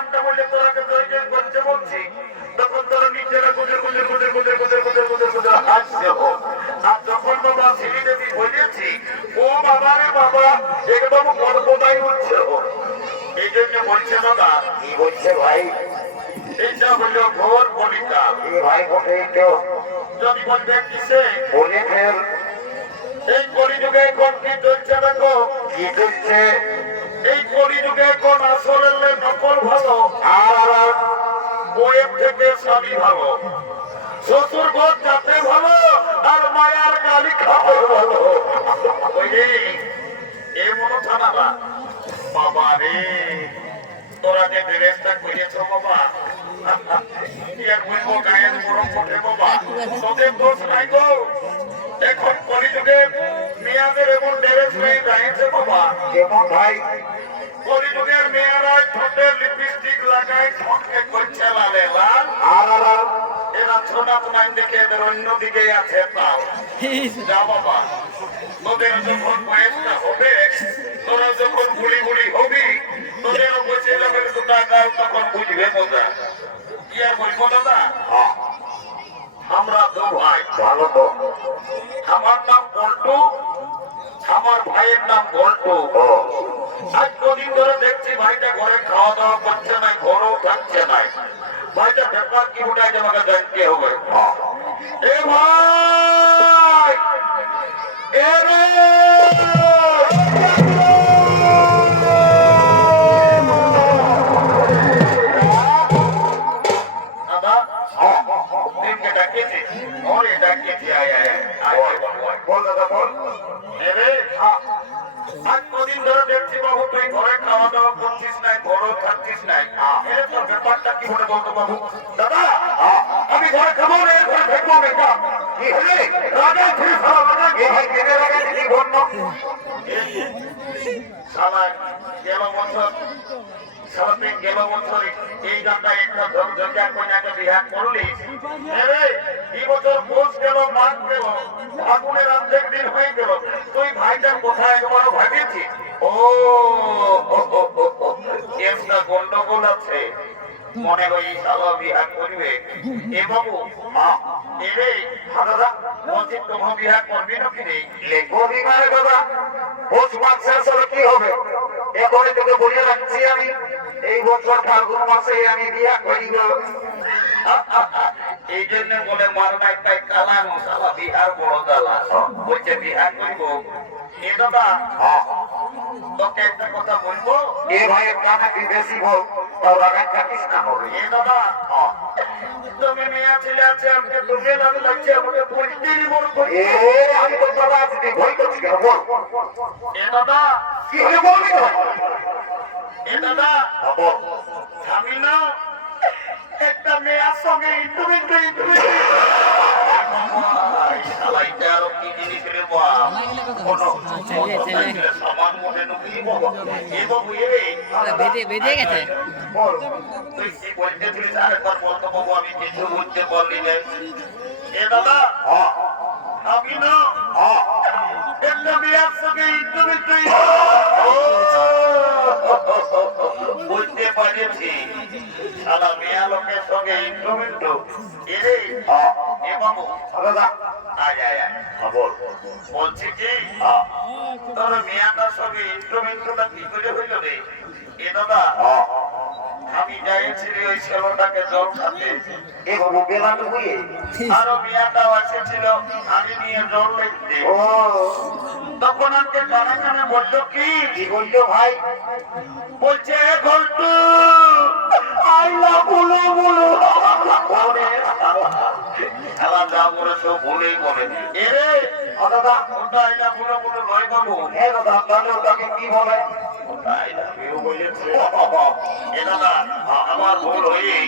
নামটা বললে তোরাকে প্রয়োজন করতে বলছি, তখন তোরা নিজেরা গুজর গুজর গুজর গুজর গুজর গুজর গুজর গুজর হাসছে। আর যখন বাবা শ্রীদেবী বলেছি, ও বাবা রে বাবা, একদম গর্বটাই উঠছে। এই জন্য বলছে দাদা। কি বলছে ভাই? এইটা হলো ঘোর কলিকা। ভাই বটে কেউ যদি বলবেন কিসে বলে ফেল। এই কলিযুগে কোন কি চলছে দেখো। কি চলছে? এই কলিযুগে কোন আসলের নকল ভালো, আর বইয়ের থেকে স্বামী ভালো, শ্বশুর ঘর যাতে ভালো, আর মায়ার গালি খাওয়া ভালো। এ মনে থানা বাবা রে, তোরা যে ড্রেসটা করেছ বাবা, বলবো গায়ের বড় ফোটে বাবা, তোদের দোষ নাই গো। এখন কলিযুগে মেয়াদের এমন ড্রেস নেই গাইছে বাবা। কেমন ভাই? কলিযুগের মেয়েরা ঠোঁটে লিপস্টিক লাগায়, ঠোঁটকে করছে লালে লাল। আর এরা ছোনা তোমায় দেখে এদের অন্যদিকে আছে তাও। যা বাবা, তোদের যখন বয়সটা হবে, তোরা যখন বুড়ি বুড়ি হবি, তোদেরও বসে যাবে দুটা গাল, তখন বুঝবে মজা। কি আর বলবো দাদা, আমরা দু ভাই। ভালো তো। আমার নাম বল্টু, আমার ভাইয়ের নাম বল্টু। আজ কদিন ধরে দেখছি ভাইটা ঘরে খাওয়া দাওয়া করছে না, ঘরও থাকছে না। ভাইটা ব্যাপার কি ওটাই আমাকে জানতে হবে। এ ভাই, এ রে দাদা, দিনকে ডাকিয়েছি, ওরে ডাকিয়েছি, আয় আয় আয় বল দাদা বল। আজ কদিন ধরে দেখছি বাবু তুই ঘরে খাওয়া দাওয়া করছিস নাই, ঘরও থাকছিস নাই। তোর ব্যাপারটা কি হলে বলতো বাবু? দাদা, আমি ঘরে খাবো না, এর ঘরে থাকবো না। কি হলে? রাজা ছিল সারা রাজা এ ভাই কেটে লাগাতে কি বন্য? সালা গেল বছর, সারাদিন গেল বছর এই গানটা একটা ঝকঝকা কন্যাকে বিহার করলি। এই বছর পৌষ গেল, মাঘ গেল, ফাগুনের অর্ধেক দিন হয়ে গেল, তুই ভাইটার কোথায় একবার ভাবিয়েছি? ও একটা গন্ডগোল আছে, মনে হয় সালা বিহার করবে। এ বাবু, এরে দাদা বলছি, তোমার বিহার করবি নাকি রে? লেখো বিমানে দাদা, পৌষ মাস শেষ হলে কি হবে? এখনই তোকে বলে রাখছি আমি, এই বছর ফাল্গুন মাসে আমি বিয়া করিব। এই জন্য বলে মার নাই পাই কালা মশালা, বিহার বড় জ্বালা। বলছে বিহার করিব। এ দাদা, তোকে একটা কথা বলবো। এ ভাইয়ের কানে তুই বেশি বল, তাও রাগান থাকিস না হবে। এ দাদা, তুমি মেয়ে ছেলে আছে, আমাকে তোকে লাগছে, আমাকে পরিস্থিতি বড় করি। এ আমি তো বাবা আছি, তুই ভয় করছিস কেন বল? এ দাদা, কি হলে বলবি তো? এ দাদা, বল। আমি না একটা মেয়ের সঙ্গে তুমি আরো কি জিনিস রে সামান মনে নুকি বাবা। এ বাবু বেঁধে গেছে। বল। তুই কি বলতেছিলিস আরেকবার বলতো বাবু, আমি কিছু বুঝতে পারলি না। এ দাদা, আমি না একটা মেয়ের সঙ্গে বুঝতে পারছি, সারা মেয়া লোকের সঙ্গে ইন্ট্রোমেন্ট। এরে এ বাবু, দাদা আয় আয় আয়, বল। বলছি কি তোর মেয়াটার সঙ্গে ইন্ট্রোমেন্টটা কি করে হইল রে? এ দাদা, আমি যাইছিলি ওই ছেলেটাকে জল খাতে, এ বাবু বেলানো হয়ে আরো মেয়াটাও এসেছিল, আমি নিয়ে জল লিখতে। ও তখন আমাকে কানে কানে বললো কি, কি বললো ভাই? বলছে ঘন্টু আইলা বলো বলো। খেলা যা বলে সব ভুলেই বলে। এরে দাদা ওটা আইলা বলো বলো নয় বাবু, হ্যাঁ দাদা, তাহলে ওটাকে কি বলে? এ দাদা, আমার ভুল হয়ে